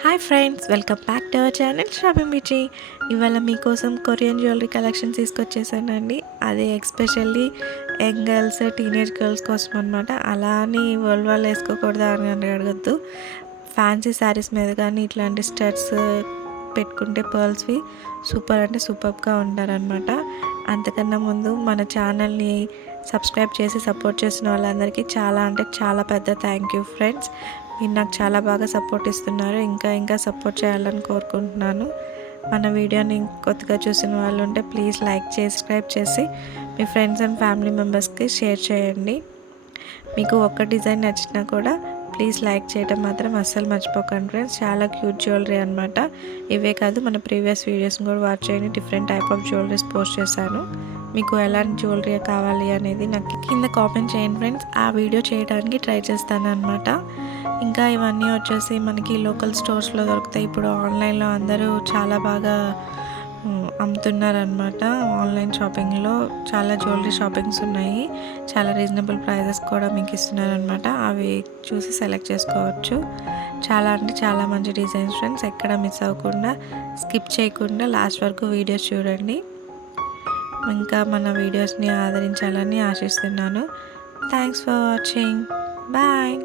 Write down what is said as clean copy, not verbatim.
Hi friends, welcome back to our channel shopping Viji. ఇవాళ మీకోసం Korean jewellery collections తీసుకొచ్చేసానండి. అది especially young girls, teenage girls కోసం అనమాట. అలా అని వరల్డ్ వాళ్ళు వేసుకోకూడదు అని అడగద్దు. ఫ్యాన్సీ శారీస్ మీద కానీ ఇట్లాంటి స్టడ్స్ పెట్టుకుంటే పర్ల్స్వి సూపర్ అంటే సూపర్గా ఉంటారనమాట. అంతకన్నా ముందు మన ఛానల్ని సబ్స్క్రైబ్ చేసి సపోర్ట్ చేసిన వాళ్ళందరికీ చాలా అంటే చాలా పెద్ద థ్యాంక్ యూ ఫ్రెండ్స్. మీరు నాకు చాలా బాగా సపోర్ట్ ఇస్తున్నారు. ఇంకా సపోర్ట్ చేయాలని కోరుకుంటున్నాను. మన వీడియోని కొత్తగా చూసిన వాళ్ళు ఉంటే ప్లీజ్ లైక్ చేసి సబ్స్క్రైబ్ చేసి మీ ఫ్రెండ్స్ అండ్ ఫ్యామిలీ మెంబర్స్కి షేర్ చేయండి. మీకు ఒక్క డిజైన్ నచ్చినా కూడా ప్లీజ్ లైక్ చేయడం మాత్రం అస్సలు మర్చిపోకండి ఫ్రెండ్స్. చాలా క్యూట్ జ్యువెలరీ అనమాట. ఇవే కాదు, మన ప్రీవియస్ వీడియోస్ని కూడా వాచ్ చేయండి. Different type of jewelleries post చేశాను. మీకు ఎలాంటి జ్యువెలరీ కావాలి అనేది నాకు కింద కామెంట్ చేయండి ఫ్రెండ్స్. ఆ వీడియో చేయడానికి ట్రై చేస్తాను అనమాట. ఇంకా ఇవన్నీ వచ్చేసి మనకి లోకల్ స్టోర్స్లో దొరుకుతాయి. ఇప్పుడు ఆన్లైన్లో అందరూ చాలా బాగా అమ్ముతున్నారనమాట. ఆన్లైన్ షాపింగ్లో చాలా జ్యువెలరీ షాపింగ్స్ ఉన్నాయి. చాలా రీజనబుల్ ప్రైజెస్ కూడా మీకు ఇస్తున్నారనమాట. అవి చూసి సెలెక్ట్ చేసుకోవచ్చు. చాలా అంటే చాలా మంచి డిజైన్స్ ఫ్రెండ్స్. ఎక్కడ మిస్ అవ్వకుండా స్కిప్ చేయకుండా లాస్ట్ వరకు వీడియోస్ చూడండి. ఇంకా మన వీడియోస్ని ఆదరించాలని ఆశిస్తున్నాను. Thanks for watching. బాయ్.